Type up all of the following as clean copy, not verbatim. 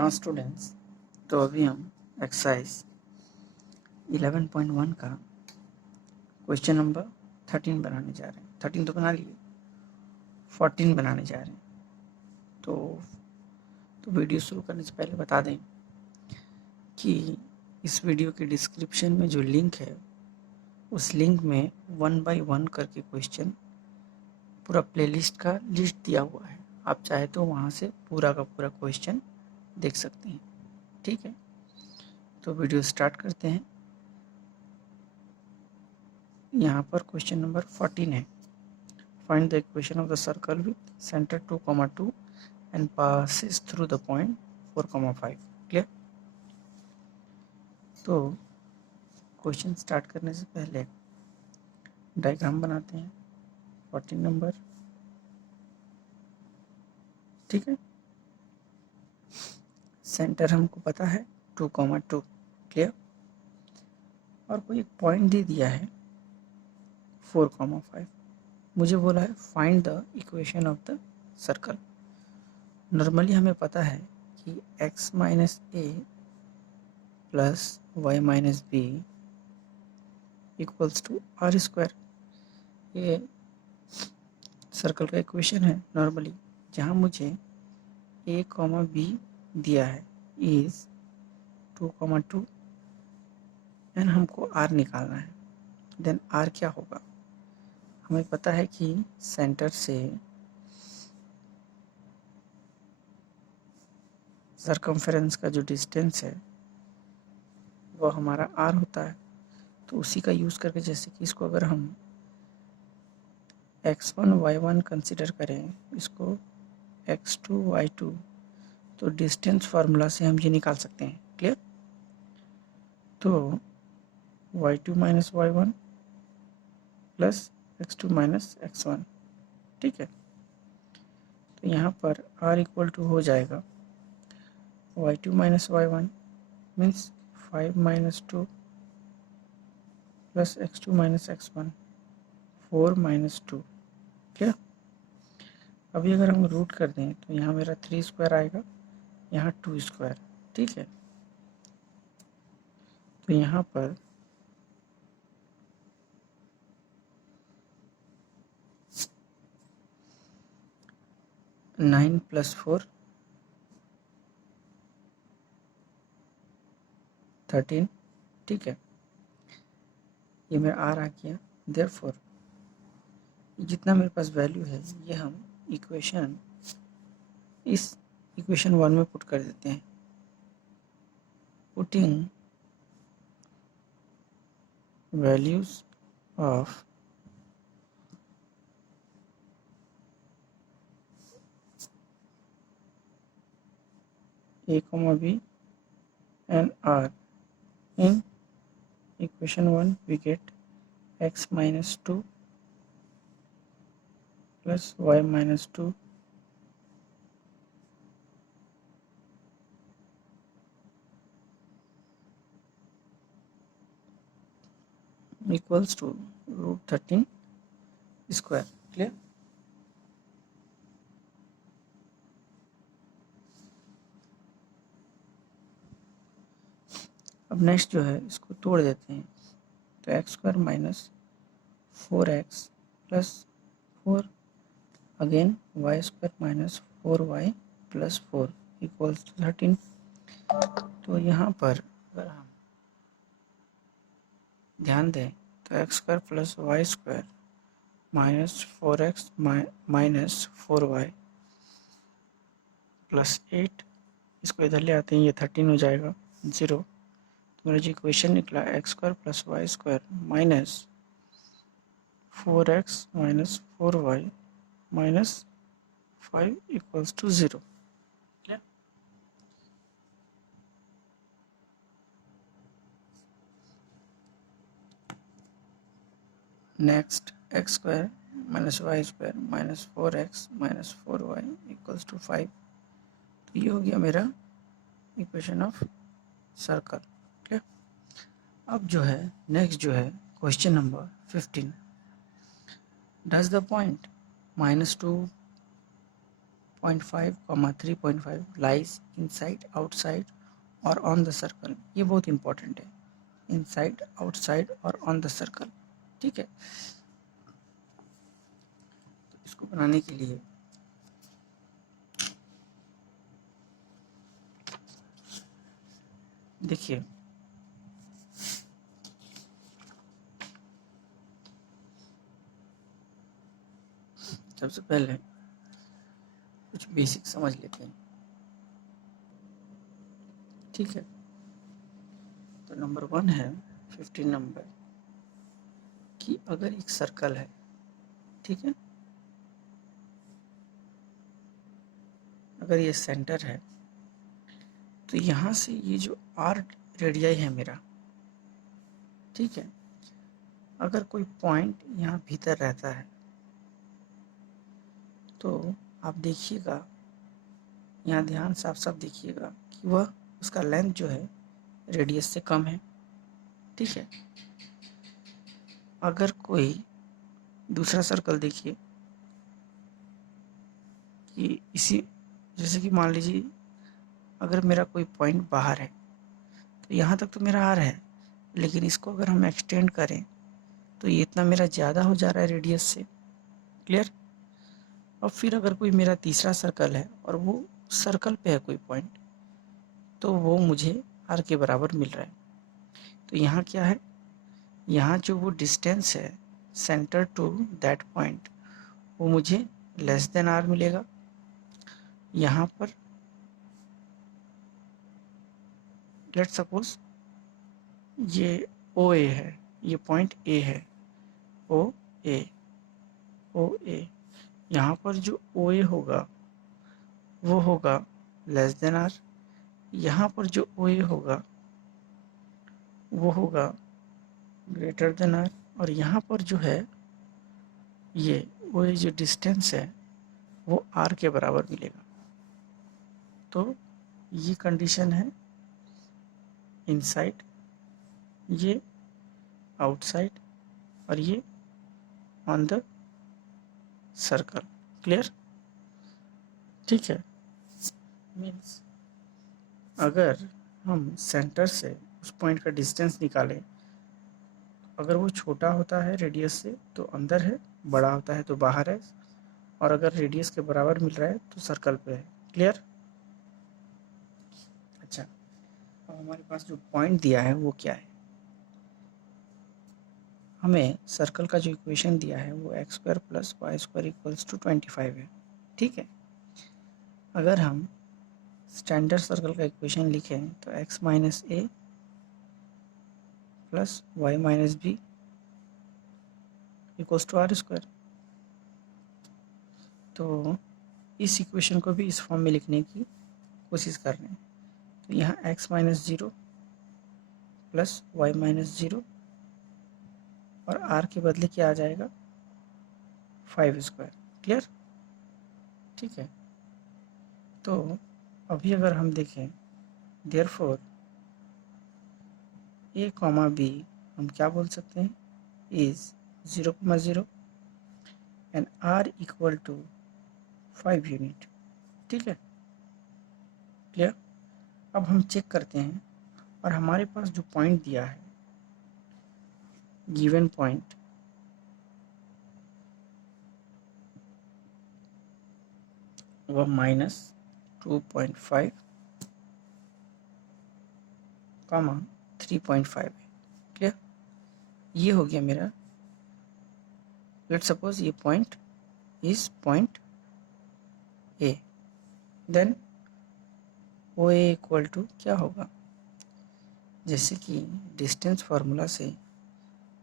हाँ स्टूडेंट्स, तो अभी हम एक्सरसाइज 11.1 का क्वेश्चन नंबर 13 बनाने जा रहे हैं। 13 तो बना लिए, 14 बनाने जा रहे हैं। तो वीडियो शुरू करने से पहले बता दें कि इस वीडियो के डिस्क्रिप्शन में जो लिंक है उस लिंक में 1 by 1 करके क्वेश्चन पूरा प्लेलिस्ट का लिस्ट दिया हुआ है। आप चाहे तो वहाँ से पूरा का पूरा क्वेश्चन देख सकते हैं। ठीक है, तो वीडियो स्टार्ट करते हैं। यहाँ पर क्वेश्चन नंबर 14 है। Find the equation of the circle with centre 2,2 and passes through the point 4,5। Clear? तो क्वेश्चन स्टार्ट करने से पहले डायग्राम बनाते हैं 14 नंबर। ठीक है, सेंटर हमको पता है 2,2। क्लियर? और कोई एक पॉइंट दे दिया है 4,5। मुझे बोला है find the equation of the circle. Normally हमें पता है कि x minus a plus y minus b equals to r square. ये सर्कल का इक्वेशन है नॉर्मली, जहाँ मुझे a कॉमा बी दिया है इज 2,2 एंड हमको r निकालना है। देन r क्या होगा? हमें पता है कि सेंटर से सर्कमफेरेंस का जो डिस्टेंस है वो हमारा r होता है। तो उसी का यूज़ करके, जैसे कि इसको अगर हम x1 y1 कंसिडर करें, इसको x2 y2, तो डिस्टेंस फार्मूला से हम ये निकाल सकते हैं। क्लियर? तो y2 minus y1 plus x2 minus x1। ठीक है, तो यहाँ पर r इक्वल टू हो जाएगा y2 minus y1 means 5 minus 2 plus x2 minus x1 4 minus 2। Clear? अभी अगर हम रूट कर दें तो यहाँ मेरा 3 स्क्वायर आएगा, यहाँ 2 स्क्वायर। ठीक है, तो यहाँ पर 9 प्लस 4 13। ठीक है, ये मेरा आर आ गया। देयरफॉर जितना मेरे पास वैल्यू है ये हम इस इक्वेशन 1 में पुट कर देते हैं। Putting values of a, b and r in equation 1 we get x minus 2 plus y minus 2 equals to root 13 square. Clear? अब नेक्स्ट जो है इसको तोड़ देते हैं, तो x square minus 4x plus 4 again y square minus 4y plus 4 equals to 13। तो यहाँ पर अगर हम ध्यान दें तो x square plus y square minus 4x minus 4y plus 8, इसको इधर ले आते हैं, ये 13 हो जाएगा 0। तो मेरा जो इक्वेशन निकला x square plus y square minus 4x minus 4y minus 5 equals to 0। Next x square minus y square minus 4x minus 4y equals to 5। तो ये हो गया मेरा इक्वेशन ऑफ सर्कल। ठीक है, अब जो है नेक्स्ट जो है question number 15। Does the point -2 0.5, 3.5 lies inside, outside और ऑन द सर्कल। ये बहुत इंपॉर्टेंट है, इनसाइड, आउटसाइड और ऑन द सर्कल। ठीक है, तो इसको बनाने के लिए देखिए, सबसे पहले कुछ बेसिक समझ लेते हैं। ठीक है, तो नंबर 1 है 15 नंबर कि अगर एक सर्कल है, ठीक है, अगर ये सेंटर है तो यहाँ से ये जो आर रेडियाई है मेरा, ठीक है, अगर कोई पॉइंट यहाँ भीतर रहता है तो आप देखिएगा, यहाँ ध्यान से आप सब देखिएगा कि वह उसका लेंथ जो है रेडियस से कम है। ठीक है, अगर कोई दूसरा सर्कल देखिए कि इसी, जैसे कि मान लीजिए अगर मेरा कोई पॉइंट बाहर है तो यहाँ तक तो मेरा आर है, लेकिन इसको अगर हम एक्सटेंड करें तो ये इतना मेरा ज़्यादा हो जा रहा है रेडियस से। क्लियर। और फिर अगर कोई मेरा तीसरा सर्कल है और वो सर्कल पे है कोई पॉइंट, तो वो मुझे आर के बराबर मिल रहा है। तो यहाँ क्या है, यहाँ जो वो डिस्टेंस है सेंटर टू दैट पॉइंट, वो मुझे लेस देन आर मिलेगा। यहाँ पर लेट सपोज ये ओ ए है, ये पॉइंट ए है, ओ ए, ओ ए, यहाँ पर जो ओ ए होगा वो होगा लेस देन आर, यहाँ पर जो ओ ए होगा वो होगा ग्रेटर देन आर, और यहाँ पर जो है ये ओ ए जो डिस्टेंस है वो आर के बराबर मिलेगा। तो ये कंडीशन है इनसाइड, ये आउटसाइड और ये ऑन द सर्कल। क्लियर। ठीक है, मीन्स अगर हम सेंटर से उस पॉइंट का डिस्टेंस निकालें, अगर वो छोटा होता है रेडियस से तो अंदर है, बड़ा होता है तो बाहर है, और अगर रेडियस के बराबर मिल रहा है तो सर्कल पे है। क्लियर। अच्छा, अब हमारे पास जो पॉइंट दिया है वो क्या है, हमें सर्कल का जो इक्वेशन दिया है वो x square plus y square equals to 25 है। ठीक है, अगर हम स्टैंडर्ड सर्कल का इक्वेशन लिखें तो x minus a plus y minus b equals to r square. तो इस इक्वेशन को भी इस फॉर्म में लिखने की कोशिश कर रहे हैं। तो यहाँ x minus zero plus y minus zero और आर के बदले क्या आ जाएगा, 5 स्क्वायर। क्लियर। ठीक है, तो अभी अगर हम देखें देयरफॉर ए कॉमा बी हम क्या बोल सकते हैं, is 0,0 and r equal to 5 unit. ठीक है, क्लियर। अब हम चेक करते हैं, और हमारे पास जो पॉइंट दिया है गिवन पॉइंट, वह -2.5 कॉमा 3.5 है। क्लियर। ये हो गया मेरा, लेट सपोज ये point is point A, then O A equal to क्या होगा, जैसे कि डिस्टेंस फार्मूला से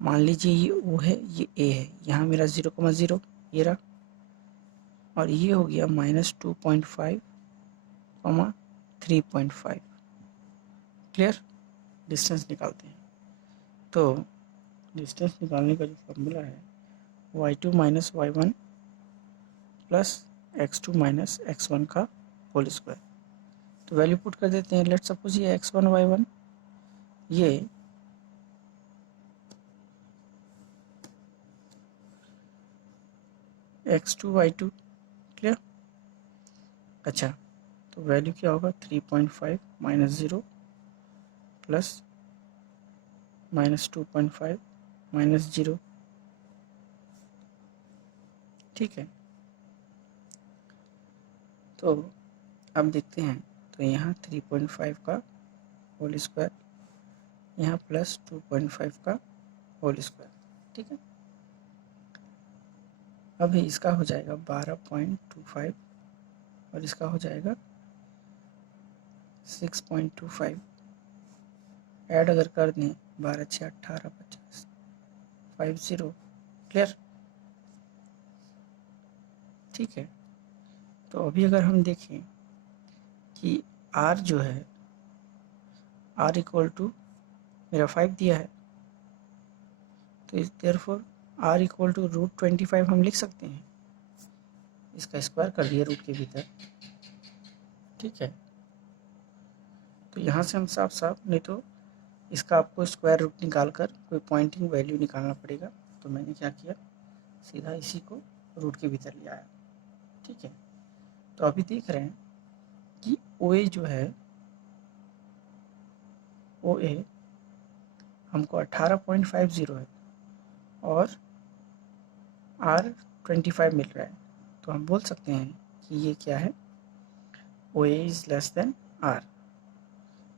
मान लीजिए ये ओ है, ये ए है, यहाँ मेरा 0,0 ये रहा, और ये हो गया -2.5 कॉमा 3.5। क्लियर। डिस्टेंस निकालते हैं, तो डिस्टेंस निकालने का जो फार्मूला है y2 minus y1 plus x2 minus x1 का होल स्क्वायर। तो वैल्यू पुट कर देते हैं। लेट सपोज ये x1 y1, ये x2 y2। क्लियर। अच्छा, तो वैल्यू क्या होगा 3.5 माइनस 0 प्लस माइनस 2.5 माइनस 0, ठीक है। तो अब देखते हैं, तो यहाँ 3.5 का होल स्क्वायर, यहाँ प्लस 2.5 का होल स्क्वायर, ठीक है। अभी इसका हो जाएगा 12.25 और इसका हो जाएगा 6.25। ऐड अगर कर दें 12 6 18 50 50, क्लियर, ठीक है। तो अभी अगर हम देखें कि r जो है r इक्वल टू मेरा 5 दिया है, तो इस देयरफॉर r इक्वल टू √25 हम लिख सकते हैं, इसका स्क्वायर कर दिया रूट के भीतर, ठीक है। तो यहाँ से हम साफ साफ, नहीं तो इसका आपको स्क्वायर रूट निकाल कर कोई पॉइंटिंग वैल्यू निकालना पड़ेगा, तो मैंने क्या किया, सीधा इसी को रूट के भीतर ले आया, ठीक है। तो अभी देख रहे हैं कि OA जो है, OA हमको 18.50 है और R 25 मिल रहा है, तो हम बोल सकते हैं कि ये क्या है, OA is less than R,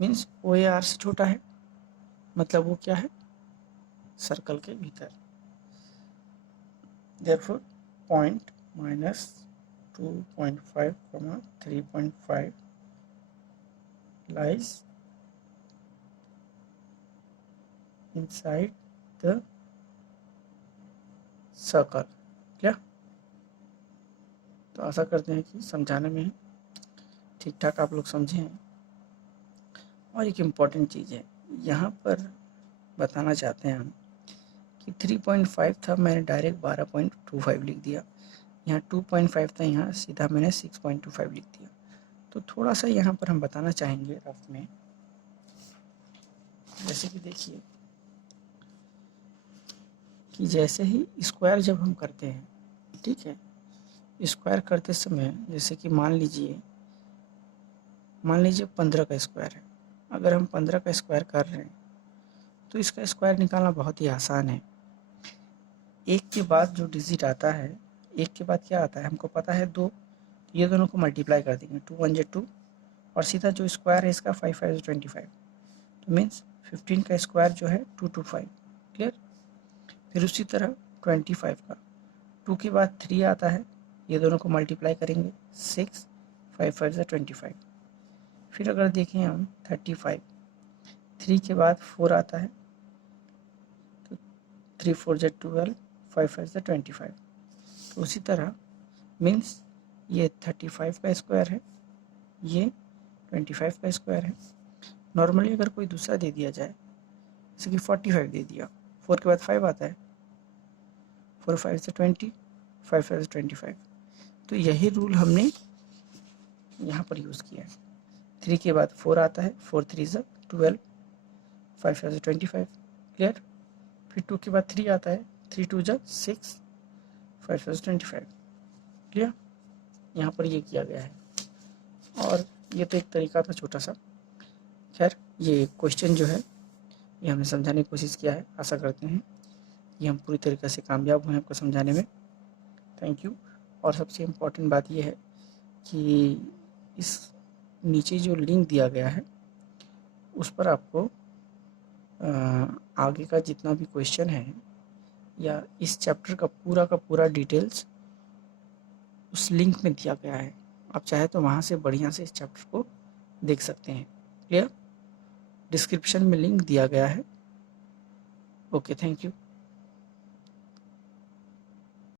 means OA R से छोटा है, मतलब वो क्या है, सर्कल के भीतर। Therefore point minus 2.5, 3.5 lies inside the circle, क्या। तो आशा करते हैं कि समझाने में ठीक ठाक आप लोग समझे हैं। और एक इम्पॉर्टेंट चीज़ है, यहाँ पर बताना चाहते हैं हम कि 3.5 था, मैंने डायरेक्ट 12.25 लिख दिया, यहाँ 2.5 था, यहाँ सीधा मैंने 6.25 लिख दिया। तो थोड़ा सा यहाँ पर हम बताना चाहेंगे रफ में, जैसे कि देखिए कि जैसे ही स्क्वायर जब हम करते हैं, ठीक है, स्क्वायर करते समय जैसे कि मान लीजिए 15 का स्क्वायर है, अगर हम 15 का स्क्वायर कर रहे हैं तो इसका स्क्वायर निकालना बहुत ही आसान है। एक के बाद जो डिजिट आता है, एक के बाद क्या आता है हमको पता है 2, ये दोनों को मल्टीप्लाई कर देंगे, 2 1 2, और सीधा जो स्क्वायर है इसका 5 5 25, तो मीन्स 15 का स्क्वायर जो है 225, क्लियर। फिर उसी तरह 25 का 2 के बाद 3 आता है, ये दोनों को मल्टीप्लाई करेंगे 6 5 5 25। फिर अगर देखें हम 35, 3 के बाद 4 आता है, तो 3 4 12, 5 5 25। तो उसी तरह मीन्स ये 35 का स्क्वायर है, ये 25 का स्क्वायर है। नॉर्मली अगर कोई दूसरा दे दिया जाए, जैसे कि 45 दे दिया, 4 के बाद 5 आता है, 4 5 से 20, 5 5 से 25, तो यही रूल हमने यहाँ पर यूज़ किया है। 3 के बाद 4 आता है, 4 3 से 12, 5 5 से 25, क्लियर। फिर 2 के बाद 3 आता है, 3 2 जा 6, 5 5 से 25, क्लियर। यहाँ पर ये किया गया है, और ये तो एक तरीका था छोटा सा। खैर, ये क्वेश्चन जो है ये हमने समझाने की कोशिश किया है, आशा करते हैं कि हम पूरी तरीके से कामयाब हुए आपको समझाने में। Thank you. और सबसे इम्पोर्टेंट बात यह है कि इस नीचे जो लिंक दिया गया है उस पर आपको आगे का जितना भी क्वेश्चन है या इस चैप्टर का पूरा डिटेल्स उस लिंक में दिया गया है, आप चाहे तो वहाँ से बढ़िया से इस चैप्टर को देख सकते हैं, क्लियर। डिस्क्रिप्शन में लिंक दिया गया है। Okay, thank you.